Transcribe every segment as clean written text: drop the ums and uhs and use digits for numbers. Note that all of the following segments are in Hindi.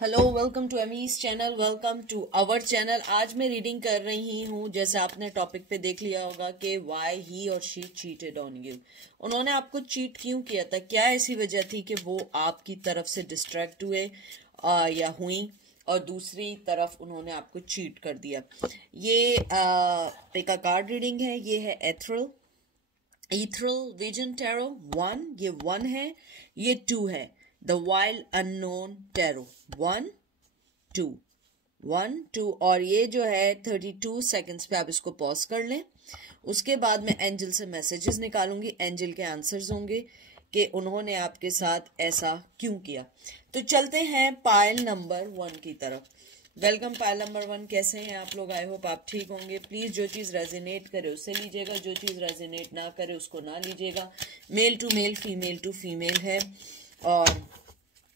Hello, welcome to Amy's channel, welcome to our channel. आज मैं रीडिंग कर रही हूँ, जैसे आपने टॉपिक पे देख लिया होगा कि व्हाई ही और शी चीटेड ऑन यू। उन्होंने आपको चीट क्यों किया था, क्या ऐसी वजह थी कि वो आपकी तरफ से डिस्ट्रैक्ट हुए या हुई और दूसरी तरफ उन्होंने आपको चीट कर दिया। ये एक कार्ड रीडिंग है। ये है ईथरल विजन टैरो 1। ये 1 है, ये 2 है। The wild unknown tarot 1 2 1 2। और ये जो है 32 सेकेंड्स पे आप इसको पॉज कर लें। उसके बाद मैं एंजल से मैसेजेस निकालूंगी, एंजल के आंसर्स होंगे कि उन्होंने आपके साथ ऐसा क्यों किया। तो चलते हैं पाइल नंबर 1 की तरफ। Welcome pile number 1। कैसे हैं आप लोग? आई होप आप ठीक होंगे। प्लीज जो चीज रेजोनेट करे उसे लीजिएगा, जो चीज रेजोनेट ना करे उसको ना लीजिएगा। Male to male, female to female है और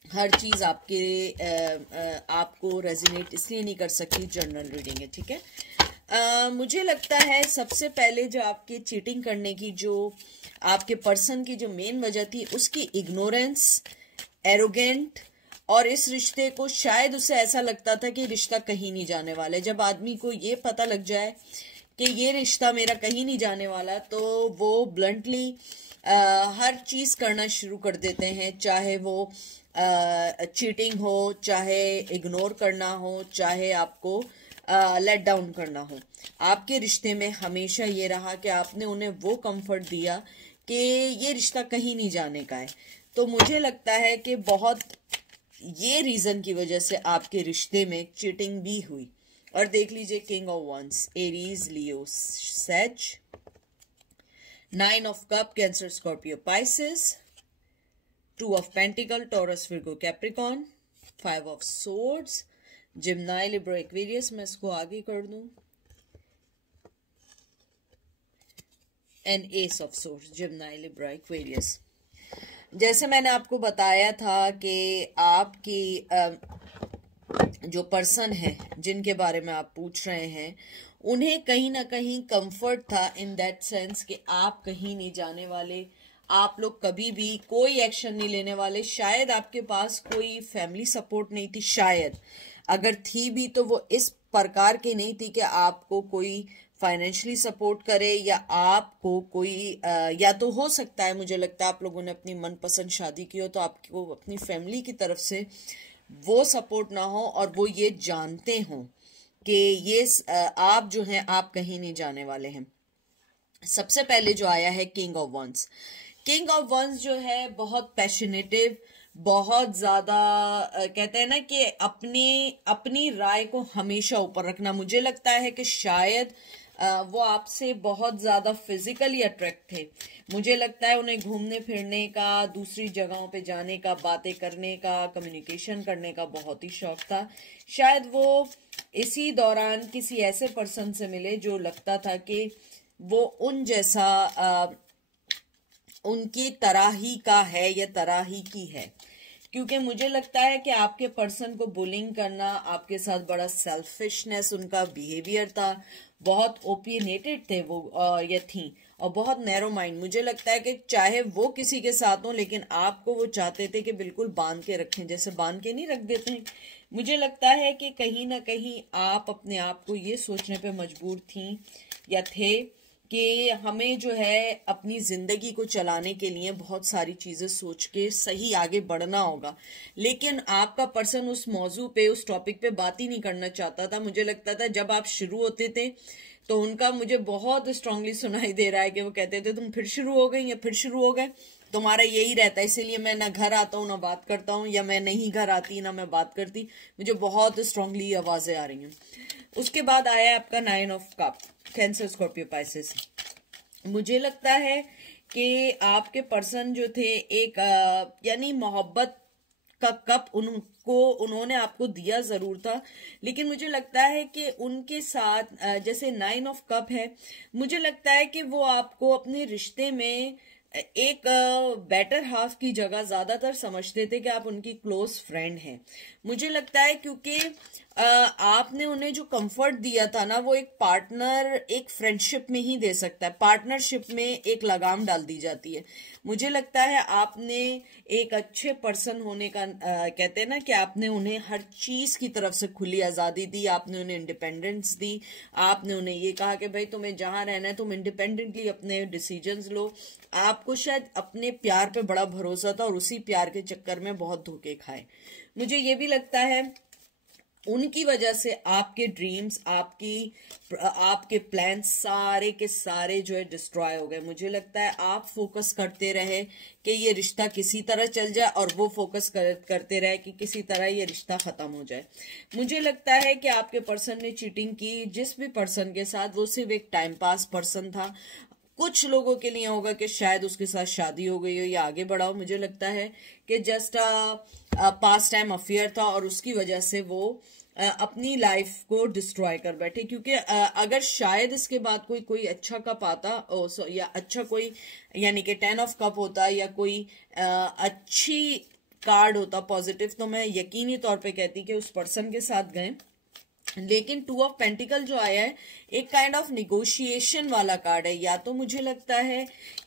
हर चीज आपको रेजोनेट इसलिए नहीं कर सकती, जनरल रीडिंग है, ठीक है। मुझे लगता है सबसे पहले जो आपके चीटिंग करने की, जो आपके पर्सन की जो मेन वजह थी, उसकी इग्नोरेंस, एरोगेंट, और इस रिश्ते को शायद उसे ऐसा लगता था कि रिश्ता कहीं नहीं जाने वाला है। जब आदमी को ये पता लग जाए कि ये रिश्ता मेरा कहीं नहीं जाने वाला, तो वो ब्लंटली हर चीज करना शुरू कर देते हैं, चाहे वो चीटिंग हो, चाहे इग्नोर करना हो, चाहे आपको लेट डाउन करना हो। आपके रिश्ते में हमेशा ये रहा कि आपने उन्हें वो कंफर्ट दिया कि ये रिश्ता कहीं नहीं जाने का है। तो मुझे लगता है कि बहुत ये रीजन की वजह से आपके रिश्ते में चीटिंग भी हुई। और देख लीजिए, king of wands, Aries, Leo, Sag, 9 of cup, Cancer, Scorpio, Pisces, 2 of pentacle, Taurus, Virgo, Capricorn, 5 of swords, Gemini, Libra, Aquarius. मैं इसको आगे कर दूं, and ace of swords, Gemini, Libra, Aquarius. जैसे मैंने आपको बताया था कि आपकी जो पर्सन है जिनके बारे में आप पूछ रहे हैं, उन्हें कहीं ना कहीं कंफर्ट था इन दैट सेंस कि आप कहीं नहीं जाने वाले, आप लोग कभी भी कोई एक्शन नहीं लेने वाले। शायद आपके पास कोई फैमिली सपोर्ट नहीं थी, शायद अगर थी भी तो वो इस प्रकार की नहीं थी कि आपको कोई फाइनेंशियली सपोर्ट करे, या आपको कोई या तो हो सकता है, मुझे लगता है आप लोगों ने अपनी मनपसंद शादी की हो तो आपको अपनी फैमिली की तरफ से वो सपोर्ट ना हो और वो ये जानते हो कि ये आप जो हैं आप कहीं नहीं जाने वाले हैं। सबसे पहले जो आया है king of wands. King of wands जो है बहुत पैशनेटिव, बहुत ज्यादा कहते हैं ना कि अपनी राय को हमेशा ऊपर रखना। मुझे लगता है कि शायद वो आपसे बहुत ज्यादा फिजिकली अट्रैक्ट थे। मुझे लगता है उन्हें घूमने फिरने का, दूसरी जगहों पे जाने का, बातें करने का, कम्युनिकेशन करने का बहुत ही शौक था। शायद वो इसी दौरान किसी ऐसे पर्सन से मिले जो लगता था कि वो उन जैसा उनकी तरह ही का है या तरह ही की है। क्योंकि मुझे लगता है कि आपके पर्सन को बुलिंग करना, आपके साथ बड़ा सेल्फिशनेस उनका बिहेवियर था, बहुत ओपिनियटेड थे वो या थी, और बहुत नैरो माइंड। मुझे लगता है कि चाहे वो किसी के साथ हो, लेकिन आपको वो चाहते थे कि बिल्कुल बांध के रखें, जैसे बांध के नहीं रख देते हैं। मुझे लगता है कि कहीं ना कहीं आप अपने आप को ये सोचने पे मजबूर थी या थे कि हमें जो है अपनी जिंदगी को चलाने के लिए बहुत सारी चीजें सोच के सही आगे बढ़ना होगा, लेकिन आपका पर्सन उस मौजू पे, उस टॉपिक पे बात ही नहीं करना चाहता था। मुझे लगता था जब आप शुरू होते थे तो उनका मुझे बहुत स्ट्रांगली सुनाई दे रहा है कि वो कहते थे तुम फिर शुरू हो गई या फिर शुरू हो गए, तुम्हारा यही रहता है, इसीलिए मैं ना घर आता हूँ ना बात करता हूँ, या मैं नहीं घर आती ना मैं बात करती। मुझे बहुत स्ट्रांगली आवाजें आ रही हैं। उसके बाद आया आपका 9 of cup, Cancer, Scorpio, Pisces. मुझे लगता है कि आपके पर्सन जो थे एक यानी मोहब्बत का कप उन्होंने आपको दिया जरूर था, लेकिन मुझे लगता है कि उनके साथ जैसे 9 ऑफ कप है, मुझे लगता है कि वो आपको अपने रिश्ते में एक बेटर हाफ की जगह ज्यादातर समझते थे कि आप उनकी क्लोज फ्रेंड हैं। मुझे लगता है क्योंकि आपने उन्हें जो कंफर्ट दिया था ना, वो एक पार्टनर एक फ्रेंडशिप में ही दे सकता है, पार्टनरशिप में एक लगाम डाल दी जाती है। मुझे लगता है आपने एक अच्छे पर्सन होने का कहते हैं ना कि आपने उन्हें हर चीज की तरफ से खुली आजादी दी, आपने उन्हें इंडिपेंडेंस दी, आपने उन्हें ये कहा कि भाई तुम्हें जहां रहना है तुम इंडिपेंडेंटली अपने डिसीजंस लो। आपको शायद अपने प्यार पे बड़ा भरोसा था और उसी प्यार के चक्कर में बहुत धोखे खाए। मुझे ये भी लगता है उनकी वजह से आपके ड्रीम्स, आपके प्लान सारे के सारे जो है डिस्ट्रॉय हो गए। मुझे लगता है आप फोकस करते रहे कि ये रिश्ता किसी तरह चल जाए और वो फोकस करते रहे कि किसी तरह ये रिश्ता खत्म हो जाए। मुझे लगता है कि आपके पर्सन ने चीटिंग की जिस भी पर्सन के साथ, वो सिर्फ एक टाइम पास पर्सन था। कुछ लोगों के लिए होगा कि शायद उसके साथ शादी हो गई हो या आगे बढ़ा हो। मुझे लगता है कि जस्ट पास टाइम अफेयर था और उसकी वजह से वो अपनी लाइफ को डिस्ट्रॉय कर बैठे। क्योंकि अगर शायद इसके बाद कोई अच्छा कप आता या अच्छा कोई यानी कि 10 ऑफ कप होता या कोई अच्छी कार्ड होता पॉजिटिव, तो मैं यकीनी तौर पे कहती कि उस पर्सन के साथ गए। लेकिन 2 ऑफ पेंटिकल जो आया है एक काइंड ऑफ निगोशिएशन वाला कार्ड है। या तो मुझे लगता है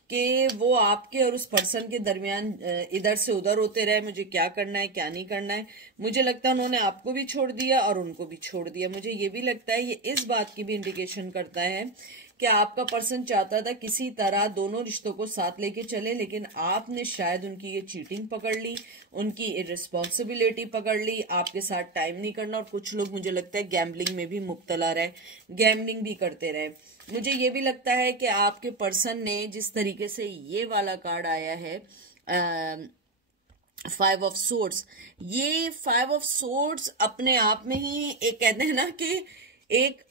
कि वो आपके और उस पर्सन के दरमियान इधर से उधर होते रहे, मुझे क्या करना है क्या नहीं करना है। मुझे लगता है उन्होंने आपको भी छोड़ दिया और उनको भी छोड़ दिया। मुझे ये भी लगता है ये इस बात की भी इंडिकेशन करता है कि आपका पर्सन चाहता था किसी तरह दोनों रिश्तों को साथ लेके चले, लेकिन आपने शायद उनकी ये चीटिंग पकड़ ली, उनकी इर्रिस्पॉन्सिबिलिटी पकड़ ली, आपके साथ टाइम नहीं करना। और कुछ लोग मुझे लगता है गैम्बलिंग में भी मुब्तला रहे, गैम्बलिंग भी करते रहे। मुझे ये भी लगता है कि आपके पर्सन ने जिस तरीके से ये वाला कार्ड आया है 5 ऑफ सोर्ड्स, ये 5 ऑफ सोर्ड्स अपने आप में ही एक कहते हैं ना कि एक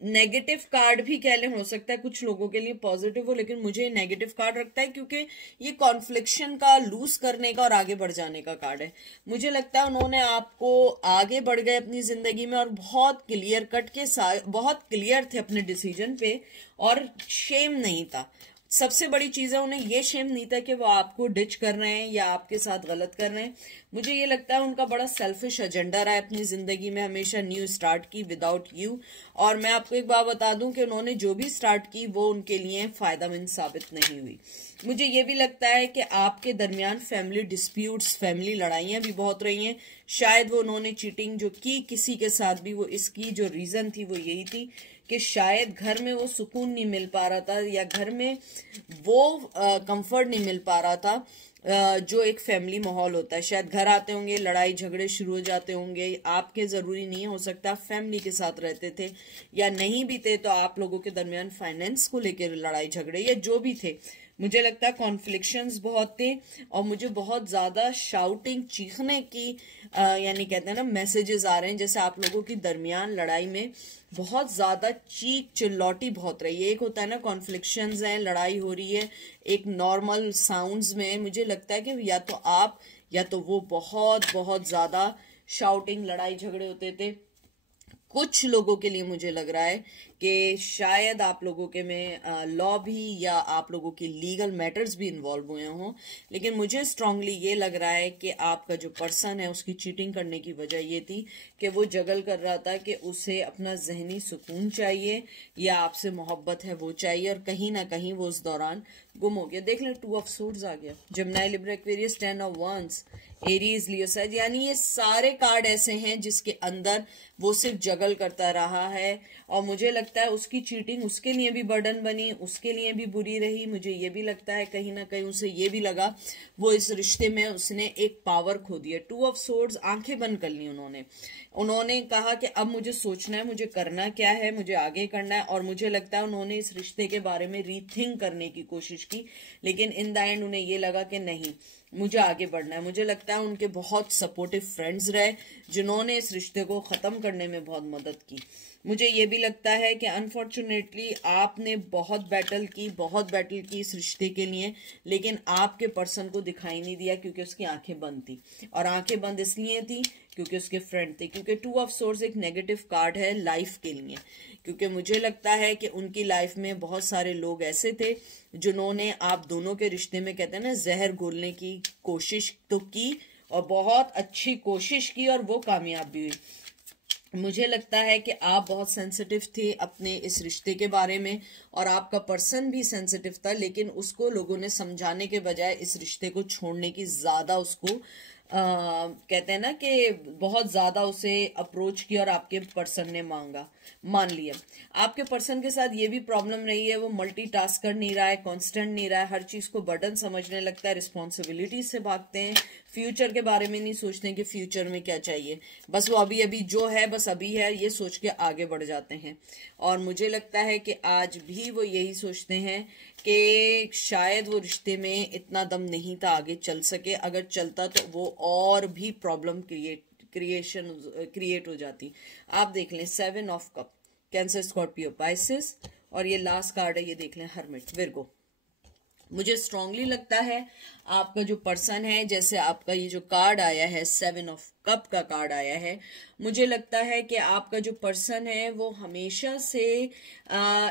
नेगेटिव कार्ड भी कह लें, हो सकता है कुछ लोगों के लिए पॉजिटिव हो, लेकिन मुझे नेगेटिव कार्ड रखता है क्योंकि ये कॉन्फ्लिक्शन का, लूज करने का और आगे बढ़ जाने का कार्ड है। मुझे लगता है उन्होंने आपको आगे बढ़ गए अपनी जिंदगी में और बहुत क्लियर कट के साथ, बहुत क्लियर थे अपने डिसीजन पे और शेम नहीं था। सबसे बड़ी चीज है उन्हें ये शेम नहीं था कि वो आपको डिच कर रहे हैं या आपके साथ गलत कर रहे हैं। मुझे ये लगता है उनका बड़ा सेल्फिश एजेंडा रहा है अपनी जिंदगी में, हमेशा न्यू स्टार्ट की विदाउट यू। और मैं आपको एक बात बता दूं कि उन्होंने जो भी स्टार्ट की वो उनके लिए फायदामंद साबित नहीं हुई। मुझे ये भी लगता है कि आपके दरमियान फैमिली डिस्प्यूट्स, फैमिली लड़ाइयां भी बहुत रही हैं। शायद वो उन्होंने चीटिंग जो की किसी के साथ भी, वो इसकी जो रीजन थी वो यही थी कि शायद घर में वो सुकून नहीं मिल पा रहा था या घर में वो कंफर्ट नहीं मिल पा रहा था जो एक फैमिली माहौल होता है। शायद घर आते होंगे, लड़ाई झगड़े शुरू हो जाते होंगे। आपके जरूरी नहीं हो सकता फैमिली के साथ रहते थे या नहीं भी थे, तो आप लोगों के दरमियान फाइनेंस को लेकर लड़ाई झगड़े या जो भी थे। मुझे लगता है कॉन्फ्लिक्शंस बहुत थे और मुझे बहुत ज्यादा शाउटिंग, चीखने की यानी कहते हैं ना मैसेजेस आ रहे हैं, जैसे आप लोगों की दरमियान लड़ाई में बहुत ज्यादा चीख चिल्लौटी बहुत रही है। एक होता है ना कॉन्फ्लिक्शंस हैं, लड़ाई हो रही है एक नॉर्मल साउंड्स में, मुझे लगता है कि या तो आप या तो वो बहुत बहुत ज्यादा शाउटिंग, लड़ाई झगड़े होते थे। कुछ लोगों के लिए मुझे लग रहा है कि शायद आप लोगों के में लॉ भी या आप लोगों की लीगल मैटर्स भी इन्वॉल्व हुए हों। लेकिन मुझे स्ट्रांगली ये लग रहा है कि आपका जो पर्सन है उसकी चीटिंग करने की वजह ये थी कि वो जगल कर रहा था कि उसे अपना जहनी सुकून चाहिए या आपसे मोहब्बत है वो चाहिए, और कहीं ना कहीं वो उस दौरान गुम हो गया। देख लें 2 ऑफ सोर्ड्स आ गया, Gemini, Libra, Aquarius, 10 of wands, Aries, Leo, Sag, यानी ये सारे कार्ड ऐसे हैं जिसके अंदर वो सिर्फ जगल करता रहा है। और मुझे लगता है उसकी चीटिंग उसके लिए भी बर्डन बनी, उसके लिए भी बुरी रही। मुझे ये भी लगता है कहीं ना कहीं उसे ये भी लगा वो इस रिश्ते में उसने एक पावर खो दी है। 2 ऑफ सोर्ड्स, आंखें बंद कर ली उन्होंने कहा कि अब मुझे सोचना है, मुझे करना क्या है, मुझे आगे करना है। और मुझे लगता है उन्होंने इस रिश्ते के बारे में रीथिंक करने की कोशिश की, लेकिन इन द एंड उन्हें ये लगा कि नहीं, मुझे आगे बढ़ना है। मुझे लगता है उनके बहुत सपोर्टिव फ्रेंड्स रहे जिन्होंने इस रिश्ते को खत्म करने में बहुत मदद की। मुझे ये भी लगता है कि अनफॉर्चुनेटली आपने बहुत बैटल की इस रिश्ते के लिए, लेकिन आपके पर्सन को दिखाई नहीं दिया क्योंकि उसकी आंखें बंद थी। और आंखें बंद इसलिए थी क्योंकि उसके फ्रेंड थे। क्योंकि 2 ऑफ सोर्ड्स एक नेगेटिव कार्ड है लाइफ के लिए, क्योंकि मुझे लगता है कि उनकी लाइफ में बहुत सारे लोग ऐसे थे जिन्होंने आप दोनों के रिश्ते में कहते हैं ना जहर घोलने की कोशिश तो की और बहुत अच्छी कोशिश की और वो कामयाब भी हुई। मुझे लगता है कि आप बहुत सेंसिटिव थे अपने इस रिश्ते के बारे में, और आपका पर्सन भी सेंसिटिव था, लेकिन उसको लोगों ने समझाने के बजाय इस रिश्ते को छोड़ने की ज्यादा उसको कहते हैं ना कि बहुत ज्यादा उसे अप्रोच किया, और आपके पर्सन ने मान लिया। आपके पर्सन के साथ ये भी प्रॉब्लम रही है, वो मल्टीटास्कर नहीं रहा है, कांस्टेंट नहीं रहा है, हर चीज को बर्डन समझने लगता है, रिस्पॉन्सिबिलिटी से भागते हैं, फ्यूचर के बारे में नहीं सोचते कि फ्यूचर में क्या चाहिए, बस वो अभी अभी जो है बस अभी है ये सोच के आगे बढ़ जाते हैं। और मुझे लगता है कि आज भी वो यही सोचते हैं कि शायद वो रिश्ते में इतना दम नहीं था आगे चल सके, अगर चलता तो वो और भी प्रॉब्लम क्रिएट हो जाती। आप देख लें 7 of cup, Cancer, Scorpio, Pisces, और ये लास्ट कार्ड है, ये देख लें हर्मिट, विर्गो। मुझे स्ट्रांगली लगता है आपका जो पर्सन है, जैसे आपका ये जो कार्ड आया है 7 ऑफ कप का कार्ड आया है, मुझे लगता है कि आपका जो पर्सन है वो हमेशा से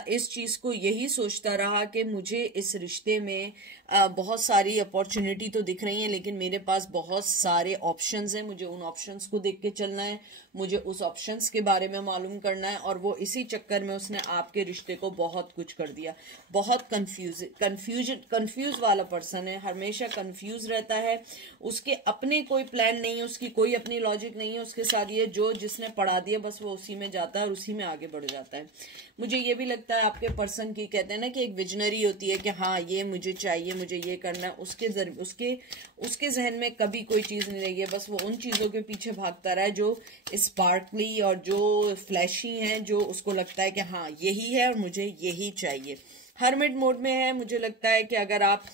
इस चीज को यही सोचता रहा कि मुझे इस रिश्ते में बहुत सारी अपॉर्चुनिटी तो दिख रही है, लेकिन मेरे पास बहुत सारे ऑप्शंस हैं, मुझे उन ऑप्शंस को देख के चलना है, मुझे उस ऑप्शंस के बारे में मालूम करना है, और वो इसी चक्कर में उसने आपके रिश्ते को बहुत कुछ कर दिया। बहुत कंफ्यूज वाला पर्सन है, हमेशा कंफ्यूज रहता है, उसके अपने कोई प्लान नहीं है, उसकी कोई अपनी लॉजिक नहीं है, उसके साथ ये जो जिसने पढ़ा दिया बस वो उसी में जाता है और उसी में आगे बढ़ जाता है। मुझे ये भी लगता है आपके पर्सन की, कहते हैं ना कि एक विजनरी होती है कि हाँ ये मुझे चाहिए, मुझे ये करना है, उसके जहन में कभी कोई चीज नहीं रही है, बस वो उन चीजों के पीछे भागता रहा है जो स्पार्कली और जो फ्लैशी हैं, जो उसको लगता है कि हाँ यही है और मुझे यही चाहिए। हर्मिट मोड में है। मुझे लगता है कि अगर आप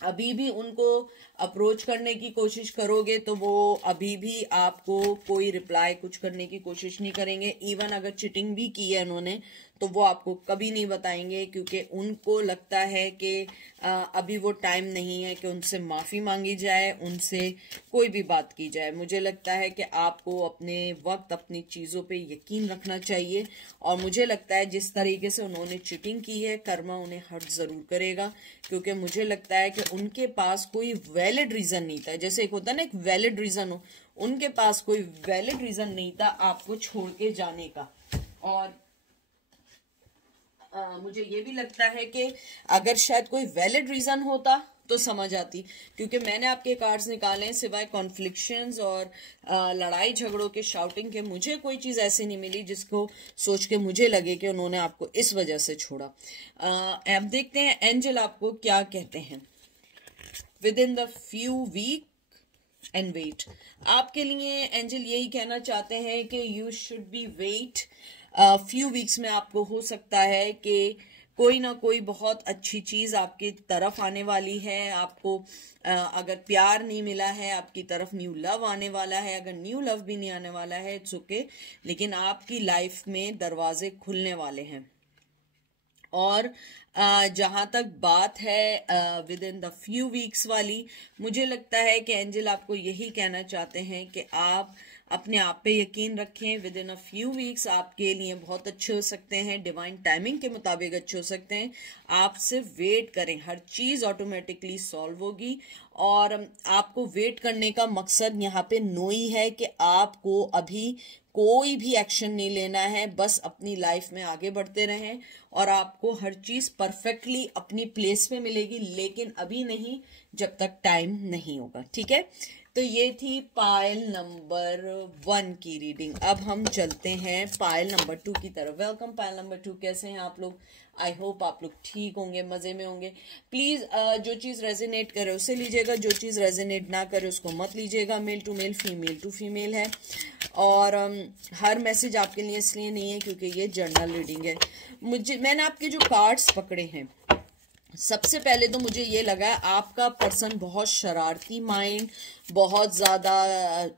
अभी भी उनको अप्रोच करने की कोशिश करोगे तो वो अभी भी आपको कोई रिप्लाई कुछ करने की कोशिश नहीं करेंगे। इवन अगर चिटिंग भी की है उन्होंने तो वो आपको कभी नहीं बताएंगे, क्योंकि उनको लगता है कि अभी वो टाइम नहीं है कि उनसे माफी मांगी जाए, उनसे कोई भी बात की जाए। मुझे लगता है कि आपको अपने वक्त अपनी चीजों पे यकीन रखना चाहिए, और मुझे लगता है जिस तरीके से उन्होंने चिटिंग की है कर्मा उन्हें हर्ट जरूर करेगा, क्योंकि मुझे लगता है कि उनके पास कोई वैलिड रीजन नहीं था। जैसे एक होता है ना एक वैलिड रीजन हो, उनके पास कोई वैलिड रीजन नहीं था आपको छोड़ के जाने का। और मुझे ये भी लगता है कि अगर शायद कोई वैलिड रीजन होता तो समझ आती, क्योंकि मैंने आपके कार्ड्स निकाले हैं, सिवाय कॉन्फ्लिक्शंस और लड़ाई झगड़ों के, शाउटिंग के, मुझे कोई चीज ऐसी नहीं मिली जिसको सोच के मुझे लगे कि उन्होंने आपको इस वजह से छोड़ा। अब देखते हैं एंजल आपको क्या कहते हैं। Within the few week and wait, आपके लिए एंजल यही कहना चाहते हैं कि you should be wait. Few weeks में आपको हो सकता है कि कोई ना कोई बहुत अच्छी चीज आपकी तरफ आने वाली है। आपको अगर प्यार नहीं मिला है, आपकी तरफ न्यू लव आने वाला है। अगर न्यू लव भी नहीं आने वाला है इट्स ओके, लेकिन आपकी लाइफ में दरवाजे खुलने वाले हैं। और जहां तक बात है with in the few weeks वाली, मुझे लगता है कि एंजल आपको यही कहना चाहते हैं कि आप अपने आप पे यकीन रखें। With in a few weeks आपके लिए बहुत अच्छे हो सकते हैं, डिवाइन टाइमिंग के मुताबिक अच्छे हो सकते हैं। आप सिर्फ वेट करें, हर चीज ऑटोमेटिकली सॉल्व होगी। और आपको वेट करने का मकसद यहाँ पे नो ही है कि आपको अभी कोई भी एक्शन नहीं लेना है, बस अपनी लाइफ में आगे बढ़ते रहें और आपको हर चीज परफेक्टली अपनी प्लेस पे मिलेगी, लेकिन अभी नहीं जब तक टाइम नहीं होगा। ठीक है, तो ये थी पायल नंबर 1 की रीडिंग। अब हम चलते हैं पायल नंबर 2 की तरफ। वेलकम पायल नंबर 2, कैसे हैं आप लोग? आई होप आप लोग ठीक होंगे, मजे में होंगे। प्लीज जो चीज रेजोनेट करे उसे लीजिएगा, जो चीज रेजोनेट ना करे उसको मत लीजिएगा। Male to male, female to female है। और हर मैसेज आपके लिए इसलिए नहीं है क्योंकि ये जर्नल रीडिंग है। मैंने आपके जो कार्ड्स पकड़े हैं, सबसे पहले तो मुझे ये लगा आपका पर्सन बहुत शरारती माइंड, बहुत ज्यादा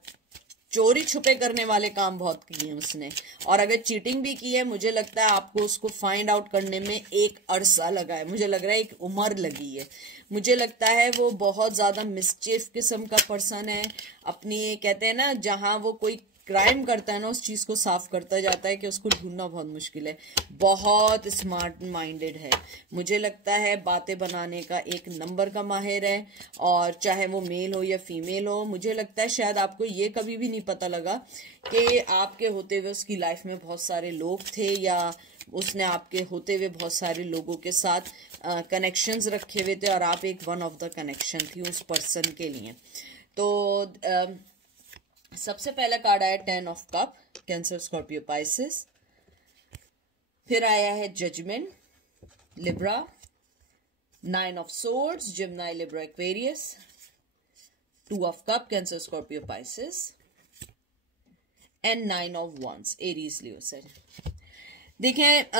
चोरी छुपे करने वाले काम बहुत किए हैं उसने। और अगर चीटिंग भी की है, मुझे लगता है आपको उसको फाइंड आउट करने में एक अरसा लगा है, मुझे लग रहा है एक उम्र लगी है। मुझे लगता है वो बहुत ज्यादा मिसचीफ किस्म का पर्सन है। अपनी कहते हैं ना, जहां वो कोई क्राइम करता है ना उस चीज को साफ करता जाता है कि उसको ढूंढना बहुत मुश्किल है। बहुत स्मार्ट माइंडेड है, मुझे लगता है बातें बनाने का एक नंबर का माहिर है। और चाहे वो मेल हो या फीमेल हो, मुझे लगता है शायद आपको ये कभी भी नहीं पता लगा कि आपके होते हुए उसकी लाइफ में बहुत सारे लोग थे, या उसने आपके होते हुए बहुत सारे लोगों के साथ कनेक्शंस रखे हुए थे और आप एक वन ऑफ द कनेक्शन थी उस पर्सन के लिए। तो सबसे पहला कार्ड आया 10 of cup, Cancer Scorpio Pisces. फिर आया है judgement, Libra, 9 of swords, Gemini, Libra, Aquarius, 2 of cup, Cancer Scorpio Pisces, and 9 of wands, Aries, Leo, Sagittarius. देखें,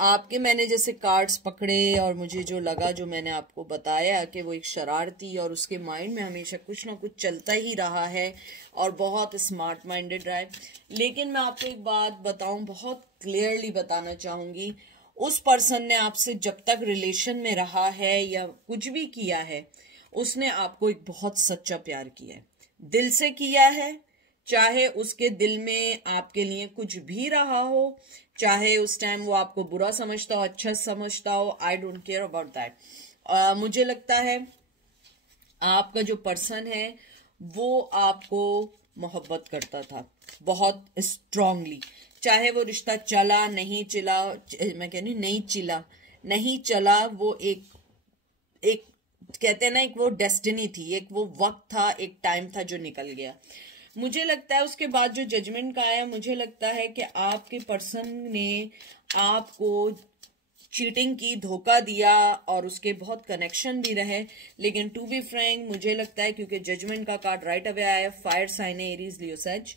आपके मैंने जैसे कार्ड्स पकड़े और मुझे जो लगा, जो मैंने आपको बताया कि वो एक शरारती और उसके माइंड में हमेशा कुछ ना कुछ चलता ही रहा है और बहुत स्मार्ट माइंडेड रहा है। लेकिन मैं आपको एक बात बताऊं, बहुत क्लियरली बताना चाहूंगी, उस पर्सन ने आपसे जब तक रिलेशन में रहा है या कुछ भी किया है, उसने आपको एक बहुत सच्चा प्यार किया है, दिल से किया है। चाहे उसके दिल में आपके लिए कुछ भी रहा हो, चाहे उस टाइम वो आपको बुरा समझता हो, अच्छा समझता हो, I don't care about that. मुझे लगता है आपका जो पर्सन है वो आपको मोहब्बत करता था बहुत स्ट्रांगली। चाहे वो रिश्ता चला नहीं चला, मैं कह रही नहीं चला, वो एक कहते हैं ना, एक वो डेस्टिनी थी, एक वो वक्त था, एक टाइम था जो निकल गया। मुझे लगता है उसके बाद जो जजमेंट का आया, मुझे लगता है कि आपके पर्सन ने आपको चीटिंग की, धोखा दिया और उसके बहुत कनेक्शन भी रहे। लेकिन टू बी फ्रैंक, मुझे लगता है क्योंकि जजमेंट का कार्ड राइट अवे आया, फायर साइन है, एरीज, लियो, सैज,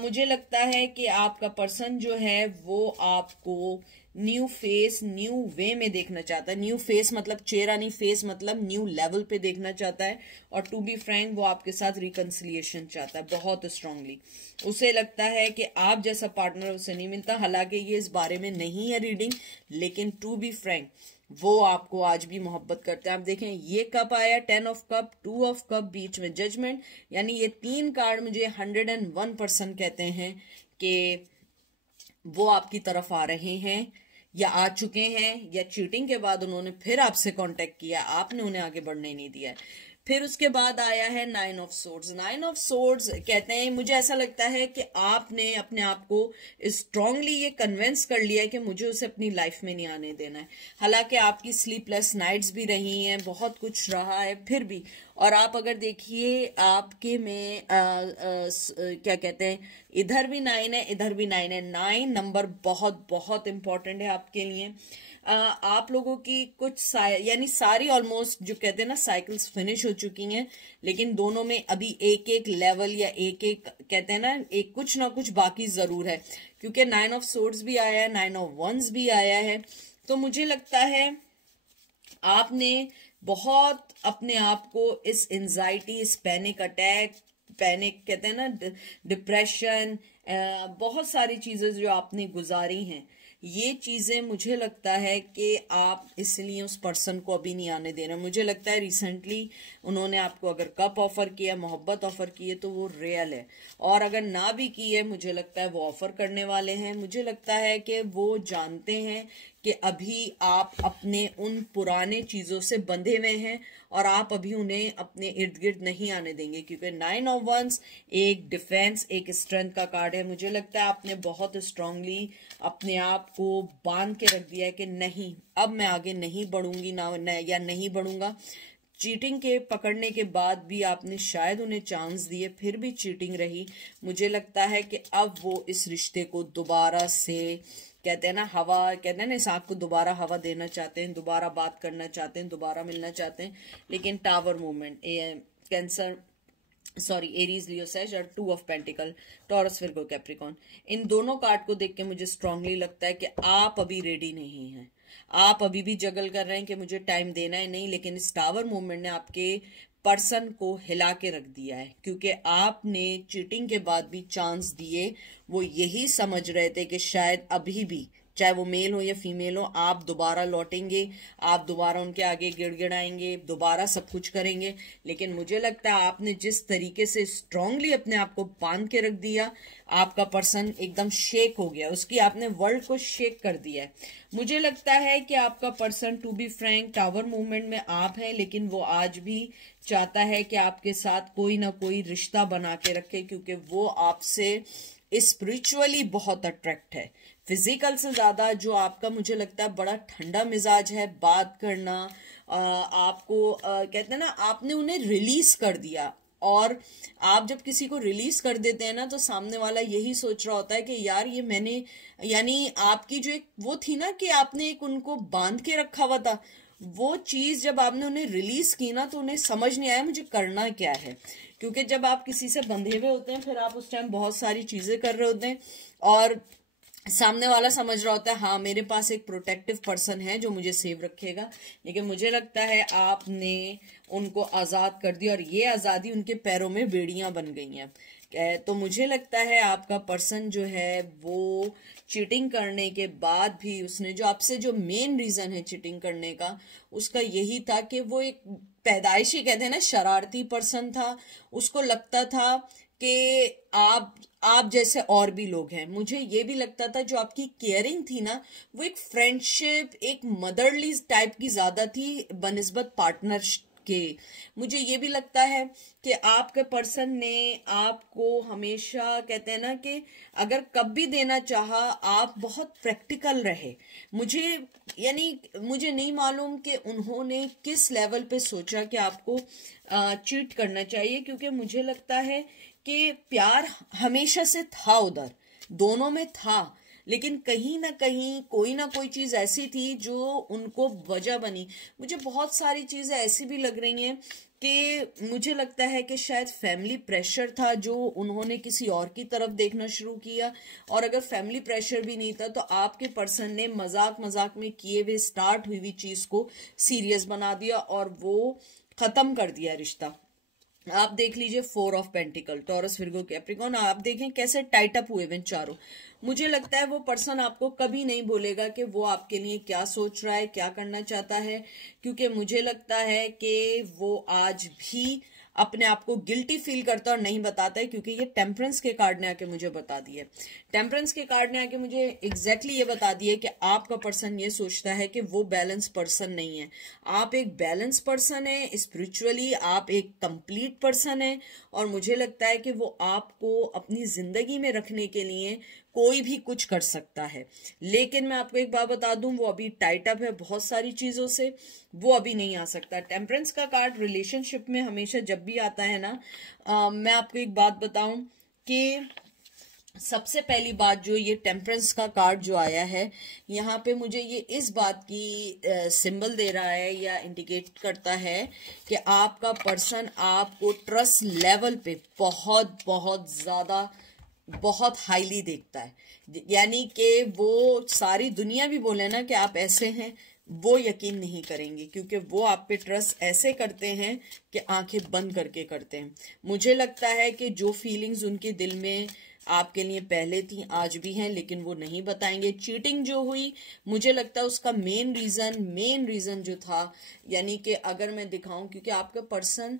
मुझे लगता है कि आपका पर्सन जो है वो आपको न्यू फेस, न्यू वे में देखना चाहता है। न्यू फेस मतलब चेहरा नहीं, फेस मतलब न्यू लेवल पे देखना चाहता है। और टू बी फ्रैंक, वो आपके साथ रिकंसिलिएशन चाहता है बहुत स्ट्रांगली। उसे लगता है कि आप जैसा पार्टनर उसे नहीं मिलता। हालांकि ये इस बारे में नहीं है रीडिंग, लेकिन टू बी फ्रैंक वो आपको आज भी मोहब्बत करते हैं। आप देखें, ये कप आया 10 ऑफ कप, 2 ऑफ कप, बीच में जजमेंट, यानी ये 3 कार्ड मुझे 101% कहते हैं कि वो आपकी तरफ आ रहे हैं या आ चुके हैं, या चीटिंग के बाद उन्होंने फिर आपसे कांटेक्ट किया, आपने उन्हें आगे बढ़ने नहीं दिया। फिर उसके बाद आया है 9 ऑफ सोर्ड्स। 9 ऑफ सोर्ड्स कहते हैं, मुझे ऐसा लगता है कि आपने अपने आप को स्ट्रांगली ये कन्विंस कर लिया है कि मुझे उसे अपनी लाइफ में नहीं आने देना है। हालांकि आपकी स्लीपलेस नाइट्स भी रही हैं, बहुत कुछ रहा है, फिर भी। और आप अगर देखिए, आपके में क्या कहते हैं, इधर भी 9 है, इधर भी 9 है। 9 नंबर बहुत बहुत इंपॉर्टेंट है आपके लिए। आप लोगों की कुछ यानी सारी ऑलमोस्ट जो कहते हैं ना साइकिल्स फिनिश हो चुकी हैं, लेकिन दोनों में अभी एक एक लेवल या एक एक कहते हैं ना, एक कुछ ना कुछ बाकी जरूर है, क्योंकि 9 ऑफ सोर्ड्स भी आया है, 9 ऑफ वंस भी आया है। तो मुझे लगता है आपने बहुत अपने आप को इस एंजाइटी, इस पैनिक अटैक, पैनिक कहते हैं ना, डिप्रेशन, बहुत सारी चीजें जो आपने गुजारी हैं, ये चीजें मुझे लगता है कि आप इसलिए उस पर्सन को अभी नहीं आने दे रहे। मुझे लगता है रिसेंटली उन्होंने आपको अगर कप ऑफर किया, मोहब्बत ऑफर की है, तो वो रियल है। और अगर ना भी की है, मुझे लगता है वो ऑफर करने वाले हैं। मुझे लगता है कि वो जानते हैं कि अभी आप अपने उन पुराने चीजों से बंधे हुए हैं और आप अभी उन्हें अपने इर्द गिर्द नहीं आने देंगे, क्योंकि 9 ऑफ वंस एक डिफेंस, एक स्ट्रेंथ का कार्ड है। मुझे लगता है आपने बहुत स्ट्रांगली अपने आप को बांध के रख दिया है कि नहीं, अब मैं आगे नहीं बढ़ूंगी ना या नहीं बढ़ूंगा। चीटिंग के पकड़ने के बाद भी आपने शायद उन्हें चांस दिए, फिर भी चीटिंग रही। मुझे लगता है कि अब वो इस रिश्ते को दोबारा से कहते हैं ना, हवा, कहते हैं ना, इस आग को दोबारा हवा देना चाहते हैं, दोबारा बात करना चाहते हैं, दोबारा मिलना चाहते हैं। लेकिन tower movement, Cancer sorry Aries, Leo, Sag और 2 of pentacle, Taurus, Virgo, Capricorn, इन दोनों कार्ड को देख के मुझे स्ट्रांगली लगता है कि आप अभी रेडी नहीं हैं। आप अभी भी जगल कर रहे हैं कि मुझे टाइम देना है, नहीं। लेकिन इस टावर मूवमेंट ने आपके पर्सन को हिला के रख दिया है, क्योंकि आपने चीटिंग के बाद भी चांस दिए। वो यही समझ रहे थे कि शायद अभी भी चाहे वो मेल हो या फीमेल हो, आप दोबारा लौटेंगे, आप दोबारा उनके आगे गिड़गिड़ाएंगे, दोबारा सब कुछ करेंगे। लेकिन मुझे लगता है आपने जिस तरीके से स्ट्रांगली अपने आप को बांध के रख दिया, आपका पर्सन एकदम शेक हो गया, उसकी आपने वर्ल्ड को शेक कर दिया है। मुझे लगता है कि आपका person, to be frank, tower movement में आप हैं, लेकिन वो आज भी चाहता है कि आपके साथ कोई ना कोई रिश्ता बना के रखे, क्योंकि वो आपसे स्पिरिचुअली बहुत अट्रैक्ट है, फिजिकल से ज्यादा। जो आपका मुझे लगता है बड़ा ठंडा मिजाज है, बात करना, आपको कहते हैं ना, आपने उन्हें रिलीज कर दिया। और आप जब किसी को रिलीज कर देते हैं ना, तो सामने वाला यही सोच रहा होता है कि यार ये मैंने, यानी आपकी जो एक वो थी ना कि आपने एक उनको बांध के रखा हुआ था, वो चीज जब आपने उन्हें रिलीज की ना, तो उन्हें समझ नहीं आया मुझे करना क्या है। क्योंकि जब आप किसी से बंधे हुए होते हैं, फिर आप उस टाइम बहुत सारी चीजें कर रहे होते हैं, और सामने वाला समझ रहा होता है हाँ मेरे पास एक प्रोटेक्टिव पर्सन है जो मुझे सेव रखेगा। लेकिन मुझे लगता है आपने उनको आजाद कर दिया, और ये आजादी उनके पैरों में बेड़ियां बन गई हैं। तो मुझे लगता है आपका पर्सन जो है वो चीटिंग करने के बाद भी उसने जो आपसे, जो मेन रीजन है चीटिंग करने का, उसका यही था कि वो एक पैदाइशी, कहते हैं ना, शरारती पर्सन था। उसको लगता था कि आप जैसे और भी लोग हैं। मुझे ये भी लगता था जो आपकी केयरिंग थी ना, वो एक फ्रेंडशिप, एक मदरली टाइप की ज्यादा थी बनिस्बत पार्टनर के। मुझे ये भी लगता है कि आपके पर्सन ने आपको हमेशा, कहते हैं ना कि अगर कब भी देना चाहा, आप बहुत प्रैक्टिकल रहे। मुझे नहीं मालूम कि उन्होंने किस लेवल पे सोचा कि आपको चीट करना चाहिए, क्योंकि मुझे लगता है कि प्यार हमेशा से था, उधर दोनों में था, लेकिन कहीं ना कहीं कोई ना कोई चीज ऐसी थी जो उनको वजह बनी। मुझे बहुत सारी चीजें ऐसी भी लग रही हैं कि मुझे लगता है कि शायद फैमिली प्रेशर था जो उन्होंने किसी और की तरफ देखना शुरू किया। और अगर फैमिली प्रेशर भी नहीं था तो आपके पर्सन ने मजाक मजाक में किए हुए स्टार्ट हुई हुई चीज को सीरियस बना दिया और वो खत्म कर दिया रिश्ता। आप देख लीजिए 4 of pentacle, Taurus, Virgo, Capricorn, आप देखें कैसे टाइट अप हुए वे चारों। मुझे लगता है वो पर्सन आपको कभी नहीं बोलेगा कि वो आपके लिए क्या सोच रहा है, क्या करना चाहता है, क्योंकि मुझे लगता है कि वो आज भी अपने आप को गिल्टी फील करता और नहीं बताता है, क्योंकि ये टेम्परेंस के कार्ड ने आके मुझे बता दिया। टेम्परेंस के कार्ड ने आके मुझे एग्जैक्टली ये बता दिया कि आपका पर्सन ये सोचता है कि वो बैलेंस पर्सन नहीं है। आप एक बैलेंस पर्सन है, स्पिरिचुअली आप एक कंप्लीट पर्सन है, और मुझे लगता है कि वो आपको अपनी जिंदगी में रखने के लिए कोई भी कुछ कर सकता है। लेकिन मैं आपको एक बात बता दूं, वो अभी टाइट अप है बहुत सारी चीजों से, वो अभी नहीं आ सकता। टेम्परेंस का कार्ड रिलेशनशिप में हमेशा जब भी आता है ना, मैं आपको एक बात बताऊं कि सबसे पहली बात जो ये टेम्परेंस का कार्ड जो आया है, यहाँ पे मुझे ये इस बात की सिंबल दे रहा है या इंडिकेट करता है कि आपका पर्सन आपको ट्रस्ट लेवल पे बहुत बहुत ज्यादा, बहुत हाईली देखता है। यानी कि वो सारी दुनिया भी बोले ना कि आप ऐसे हैं, वो यकीन नहीं करेंगे, क्योंकि वो आप पे ट्रस्ट ऐसे करते हैं कि आंखें बंद करके करते हैं। मुझे लगता है कि जो फीलिंग्स उनके दिल में आपके लिए पहले थी आज भी हैं, लेकिन वो नहीं बताएंगे। चीटिंग जो हुई, मुझे लगता है उसका मेन रीजन जो था, यानी कि अगर मैं दिखाऊं, क्योंकि आपका पर्सन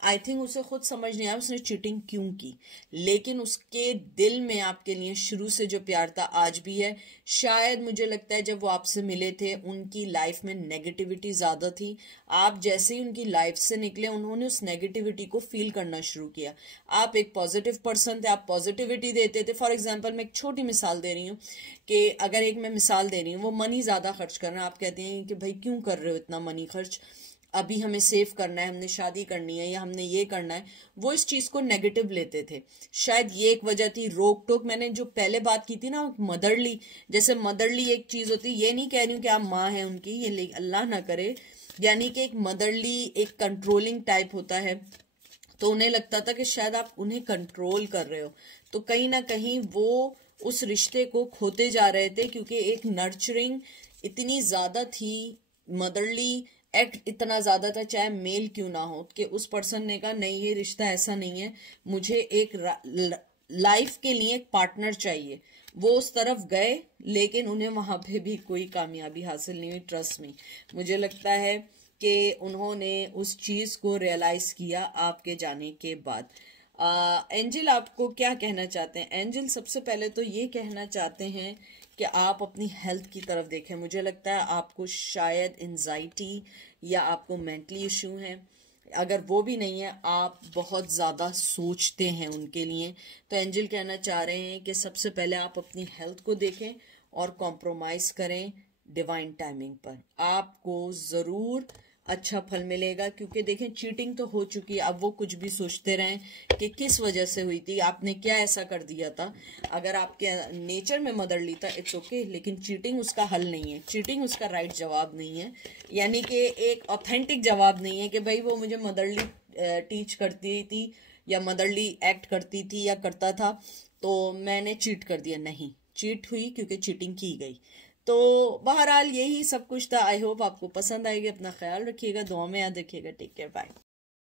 आई थिंक उसे खुद समझ नहीं आया उसने चीटिंग क्यों की, लेकिन उसके दिल में आपके लिए शुरू से जो प्यार था आज भी है। शायद मुझे लगता है जब वो आपसे मिले थे उनकी लाइफ में नेगेटिविटी ज्यादा थी, आप जैसे ही उनकी लाइफ से निकले उन्होंने उस नेगेटिविटी को फील करना शुरू किया। आप एक पॉजिटिव पर्सन थे, आप पॉजिटिविटी देते थे। फॉर एग्जाम्पल मैं एक छोटी मिसाल दे रही हूँ कि अगर एक मैं मिसाल दे रही हूँ, वो मनी ज्यादा खर्च कर रहे हैं, आप कहते हैं कि भाई क्यों कर रहे हो इतना मनी खर्च, अभी हमें सेव करना है, हमने शादी करनी है या हमने ये करना है, वो इस चीज को नेगेटिव लेते थे। शायद ये एक वजह थी। रोक टोक, मैंने जो पहले बात की थी ना मदरली, जैसे मदरली एक चीज होती है, ये नहीं कह रही हूँ कि आप माँ है उनकी, ये अल्लाह ना करे, यानी कि एक मदरली एक कंट्रोलिंग टाइप होता है, तो उन्हें लगता था कि शायद आप उन्हें कंट्रोल कर रहे हो, तो कहीं ना कहीं वो उस रिश्ते को खोते जा रहे थे, क्योंकि एक नर्चरिंग इतनी ज्यादा थी, मदरली एक्ट इतना ज्यादा था, चाहे मेल क्यों ना हो, कि उस पर्सन ने कहा नहीं ये रिश्ता ऐसा नहीं है, मुझे एक लाइफ के लिए एक पार्टनर चाहिए, वो उस तरफ गए लेकिन उन्हें वहां पे भी कोई कामयाबी हासिल नहीं हुई। ट्रस्ट में, मुझे लगता है कि उन्होंने उस चीज को रियलाइज किया आपके जाने के बाद। एंजल आपको क्या कहना चाहते हैं? एंजल सबसे पहले तो ये कहना चाहते हैं कि आप अपनी हेल्थ की तरफ देखें। मुझे लगता है आपको शायद एंजाइटी या आपको मेंटली इशू है, अगर वो भी नहीं है आप बहुत ज़्यादा सोचते हैं उनके लिए। तो एंजल कहना चाह रहे हैं कि सबसे पहले आप अपनी हेल्थ को देखें और कॉम्प्रोमाइज़ करें डिवाइन टाइमिंग पर, आपको ज़रूर अच्छा फल मिलेगा। क्योंकि देखें चीटिंग तो हो चुकी है, अब वो कुछ भी सोचते रहें कि किस वजह से हुई थी, आपने क्या ऐसा कर दिया था। अगर आपके नेचर में मदरली था इट्स ओके, लेकिन चीटिंग उसका हल नहीं है, चीटिंग उसका राइट जवाब नहीं है, यानी कि एक ऑथेंटिक जवाब नहीं है कि भाई वो मुझे मदरली टीच करती थी या मदरली एक्ट करती थी या करता था तो मैंने चीट कर दिया। नहीं, चीट हुई क्योंकि चीटिंग की गई। तो बहरहाल यही सब कुछ था। आई होप आपको पसंद आएगी। अपना ख्याल रखिएगा, दुआ में याद रखिएगा। Take care, bye.